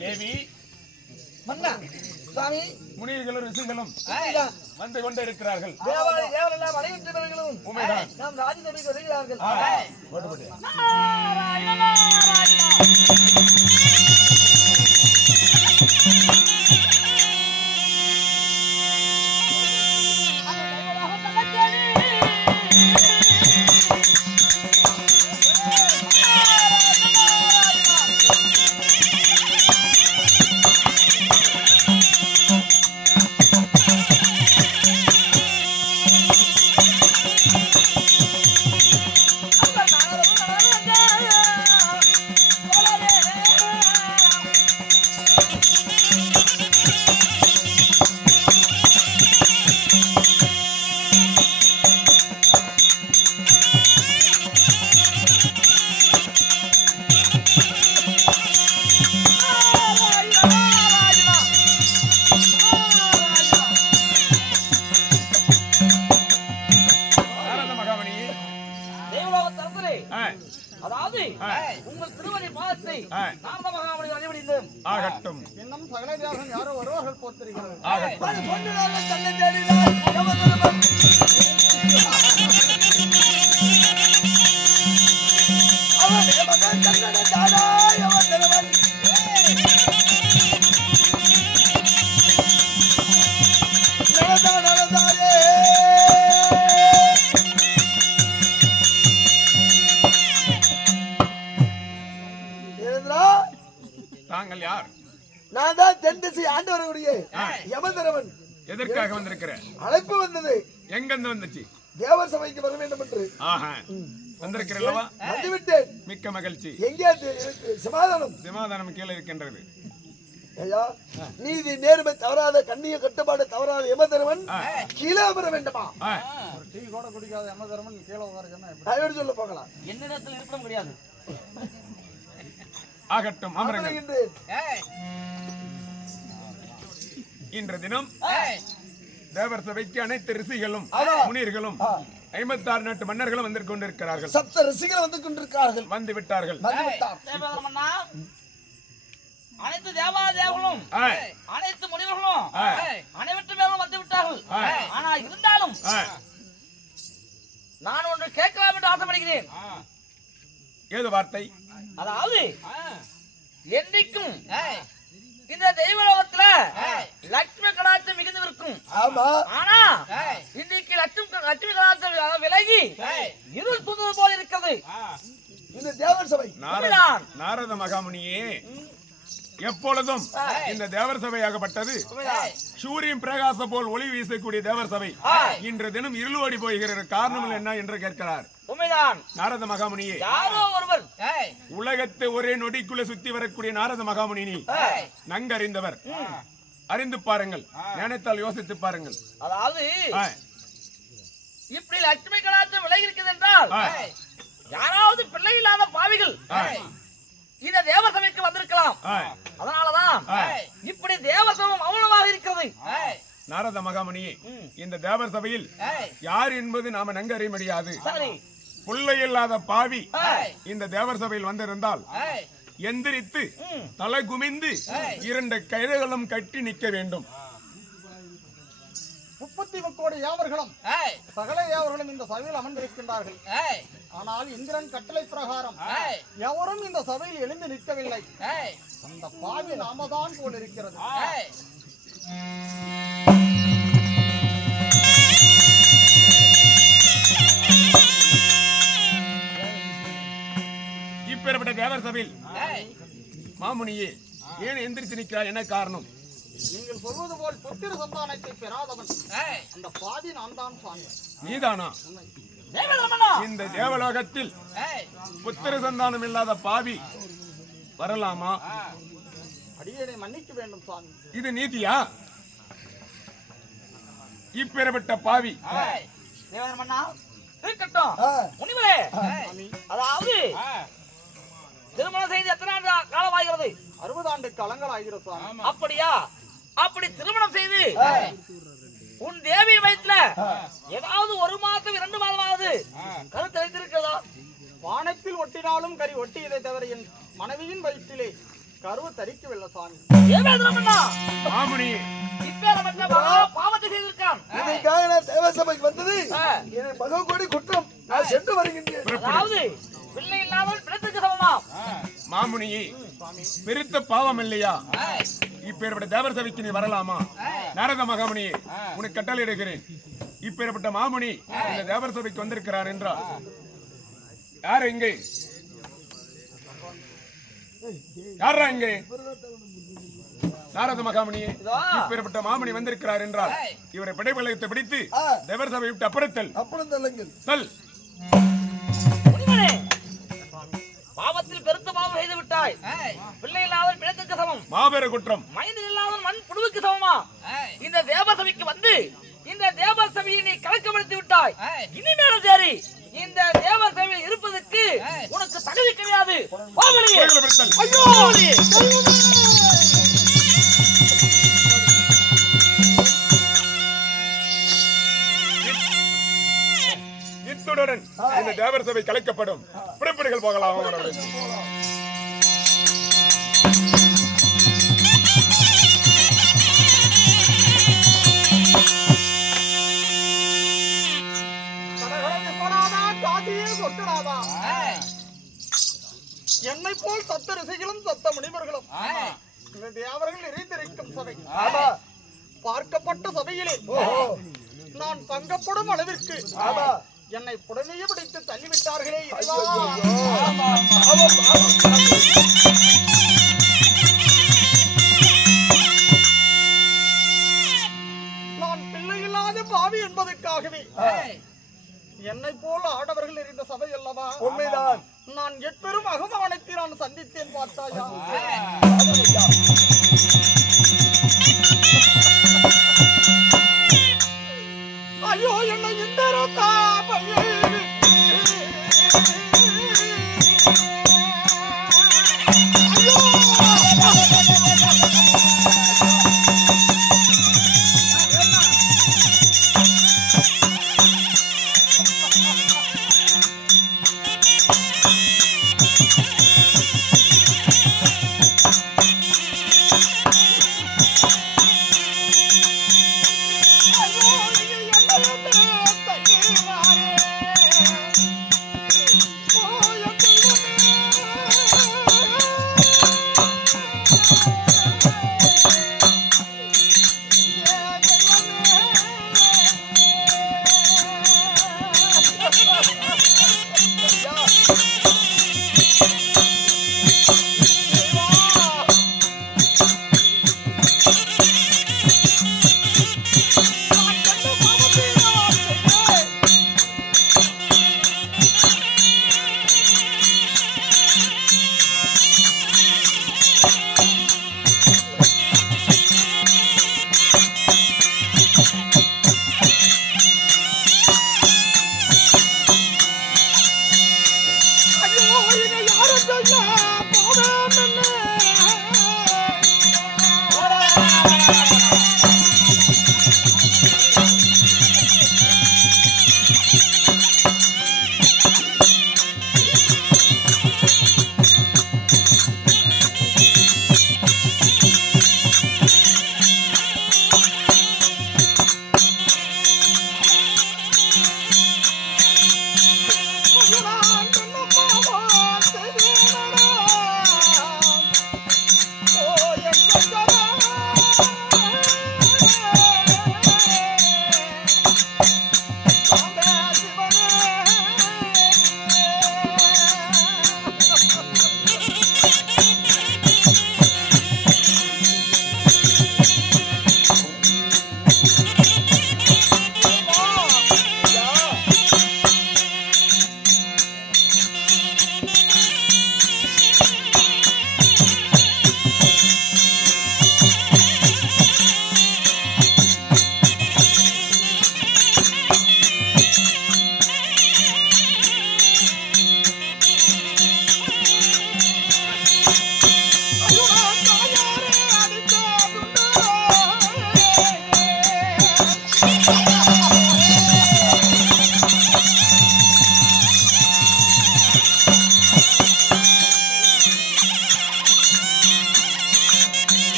தேவி மன்னா சுவாமி முனியர்களும் ரிஷிகளும் வந்து கொண்டு இருக்கிறார்கள். தேவரெல்லாம் அனைவர்களும் நாம் ராஜசபைக்கு வருகிறார்கள். அதாவது உங்கள் திருவடி பாதத்தை நாரத மகாமுனி வழிபடிந்தோம். ஆகட்டும். இன்னும் சகல தேவர்கள் யாரோ வருவார்கள் போத்திருக்கிறார்கள். ஆகட்டும். தாங்கள் யார்? நான் தான் தென் திசை ஆண்டவருடைய யமதரவன். எதற்காக வந்திருக்கிற? அழைப்பு வந்தது. எங்கிருந்து வந்துச்சு? தேவர் சபைக்கு வர வேண்டும் என்று. ஆஹா, வந்திருக்கிறல்லவா? வந்துவிட்டேன். மிக்க மகிழ்ச்சி. எங்கே சமாதானம்? சமாதானம் கீழே இருக்கின்றது. ஐயா, நீதி நேர்மை தவறாத கண்ணிய கட்டுப்பாடு தவறாத யமதரவன் கீழே வர வேண்டுமா? டீ கூட குடிக்காத யமதரவன் கீழே வர சொல்ல போகலாம். என்னிடத்தில் இருக்க முடியாது. ஆகட்டும், அமருங்கள். இன்று தினம் தேவர் சபைக்கு அனைத்து ரிஷிகளும் முனியர்களும் 56 நாட்டு மன்னர்களும் வந்து கொண்டிருக்கிறார்கள். சப்த ரிஷிகள் வந்து கொண்டிருக்கிறார்கள். வந்து விட்டார்கள். அனைத்து தேவாதேவர்களும் அனைத்து முனிவர்களும் அனைவற்றும் மேலும் வந்து விட்டார்கள். ஆனா இருந்தாலும் நான் ஒன்று கேட்கலாம் என்று ஆசைப்படுகிறேன். ஏது வார்த்தை? அதாவது என்றைக்கும் இந்த தெய்வலோகத்துல லட்சுமி கடாட்சம் மிகுந்து இருக்கும். ஆனா இன்னைக்கு லட்சுமி கடாட்சம் விலகி இருள் புதுது போல இருக்கிறது இந்த தேவர் சபை. நாரத மகாமுனியே, எப்பொழுதும் இந்த தேவர் சபையாகப்பட்டது சூரியன் பிரகாச போல் ஒளி வீசக்கூடிய தேவர் சபை இன்று தினம் இருளோடி போகிறது. காரணம் என்ன என்று கேட்கிறார். நாரத மகாமுனியே, யாரோ ஒருவர் உலகத்தை ஒரே நொடிக்குள்ள சுத்தி வரக்கூடிய நாரத மகாமுனி நன்கறிந்தவர். அறிந்து பாருங்கள், நினைத்தால் யோசித்து பாருங்கள். அதாவது இப்படி லட்சுமி கடாட்சம் விலகி இருக்கிறது என்றால் யாராவது பிள்ளை இல்லாத பாவிகள் இந்த தேவசபைக்கு வந்திருக்கலாம். அதனாலதான் இப்படி தேவசபம் அவ்வளவாக இருக்கிறது. நாரத மகாமுனியே, இந்த தேவர் சபையில் யார் என்பது நாம நன்கு அறிய முடியாது. பிள்ளை இல்லாத பாவி இந்த தேவர் சபையில் வந்திருந்தால் எந்திரித்து தலை குமிந்து 2 கயிறுகளும் கட்டி நிற்க வேண்டும். 33 கோடி யாவர்களும் சகல யாவர்களும் இந்த சபையில் அமர்ந்திருக்கின்றார்கள். ஆனால் இந்திரன் கட்டளை பிரகாரம் எவரும் இந்த சபையில் எழுந்து நிற்கவில்லை. அந்த பாவி நாமதான் போல் இருக்கிறது. இப்பேற்பட்ட தேவர் சபையில் மாமுனியே ஏன் எந்திரிச்சு நிற்கிறாய்? என்ன காரணம்? நீங்கள் சொல்வது போல் புத்திர சந்தானத்தை பெறாதவன் அந்த பாவி நான் தான் சுவாமி. நீதானா? இந்த தேவலோகத்தில் புத்திர சந்தானம் இல்லாத பாவி வரலாமா? அடியனை மன்னிக்க வேண்டும் சுவாமி. இது நீதியா? இப்பேற்பட்ட பாவி இருக்கட்டும் முனிவரே. அதாவது திருமணம் செய்து எத்தனை காலம் ஆகிறது? 60 ஆண்டு காலங்கள் ஆகிறது சுவாமி. அப்படியா? அப்படி திருமணம் செய்து உன் தேவி வயிற்றுல ஏதாவது 1 மாதம் 2 மாதமாவது கருத்து வைத்திருக்கிறதா? வானத்தில் ஒட்டினாலும் கறி ஒட்டியதை தவிர என் மனைவியின் வயிற்றிலே கருவு தரிக்கவில்லை சுவாமி. மாமுனி இப்பேற்பட்ட பாவத்தை செய்திருக்கான். இதற்காக நான் தேவசபைக்கு வந்தது என் மகோகோடி குற்றம். நான் சென்று வருகின்றேன். அதாவது பிள்ளை இல்லாமல் பிணத்துக்கு சமமா? மாமுனியே பெருத்த பாவம் இல்லையா? இப்பேற்பட்ட தேவர் சபைக்கு நீ வரலாமா? நாரத மகாமுனியே உனக்கு கட்டளை எடுக்கிறேன். இப்பேற்பட்ட மாமுனி இந்த தேவர் சபைக்கு வந்திருக்கிறார் என்றால் யார் இங்கே? யாரா இங்கே? நாரத மகாமுனியே இப்பேற்பட்ட மாமுனி வந்திருக்கிறார் என்றால் இவரை படைபலத்தை பிடித்து தேவர் சபை விட்டு அப்புறத்தல். அப்புறம் தள்ளுங்கள். தல். முனிவரே, பாவத்தில் பெருத்த பாவம் செய்து விட்டாய். பிள்ளை இல்லாமல் பிணத்துக்கு சமம். மாபெரும் குற்றம். மனிதன் இல்லாமல் மண் புழுவுக்கு சமமா? இந்த தேவர் சபைக்கு வந்து இந்த தேவர் சபையை நீ கலக்கப்படுத்தி விட்டாய். இனிமேலும் சரி இந்த தேவர் சபையில் இருப்பதற்கு உனக்கு தகுதி கிடையாது. இத்துடன் இந்த தேவர் சபை கலைக்கப்படும். புறப்படுகள் போகலாம். என்னை போல் சத்த ரிஷிகளும் சத்த முனிவர்களும் இந்த தேவர்கள் எரிந்திருக்கும் சபை. பார்க்கப்பட்ட சபையிலே நான் பங்கப்படும் அளவிற்கு என்னை புடமையை பிடித்து தள்ளிவிட்டார்களே. நான் பிள்ளை இல்லாத பாவி என்பதற்காகவே என்னை போல ஆடவர்கள் இருந்த சபை அல்லவா? உண்மைதான். நான் எப்பெரும் அகமானத்தை நான் சந்தித்தேன் பார்த்தாயா? ஐயோ என்னை இந்த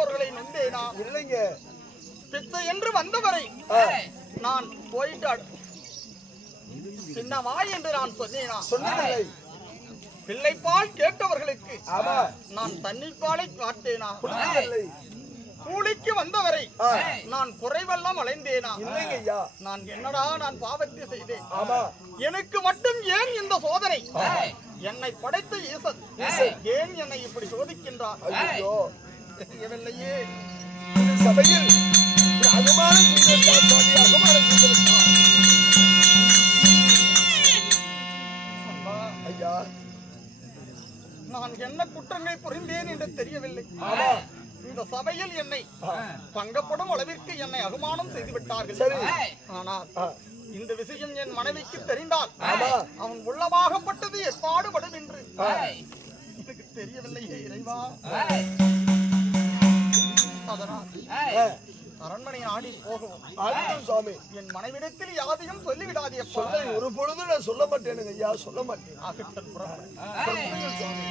பெரியோர்களை நந்தேனா? இல்லைங்க. பிச்சை என்று வந்தவரை நான் போயிட்டு சின்னவா என்று நான் சொன்னேனா? சொன்னதில்லை. பிள்ளைப்பால் கேட்டவர்களுக்கு ஆமா. நான் தண்ணிப்பாலை காட்டேனா? கொடுத்ததில்லை. கூலிக்கு வந்தவரை நான் குறைவெல்லாம் அலைந்தேனா? இல்லைங்க ஐயா. நான் என்னடா நான் பாவத்தை செய்தேன்? ஆமா. எனக்கு மட்டும் ஏன் இந்த சோதனை? என்னை படைத்த ஈசன் ஏன் என்னை இப்படி சோதிக்கின்றார்? ஐயோ, தெரியவில்லையே. இந்த சபையில் அகமானம் செய்திருந்தார் சுவாமி, அகமானம் செய்திருந்தார். அப்பா, ஐயா, நான் என்ன குற்றங்களை புரிந்தேன் என்று தெரியவில்லை. ஆமா. இந்த சபையில் என்னை பங்கப்படும் அளவிற்கு என்னை அவமானம் செய்து விட்டார்கள். சரி. ஆனால் இந்த விஷயம் என் மனைவிக்கு தெரிந்தால் ஆமா. அவன் உள்ளமாகப்பட்டது எப்பாடுபடும் என்று எனக்கு தெரியவில்லையே இறைவா. அதனால் அரண்மனை ஆடி போகவும் ஆகட்டும் சுவாமி. என் மனைவிடத்தில் யாதையும் சொல்லிவிடாதே. சொல்ல ஒரு பொழுது நான் சொல்ல மாட்டேனுங்க ஐயா, சொல்ல மாட்டேன். ஆகட்டும், புறப்படு. சொல்லுங்கள் சுவாமி.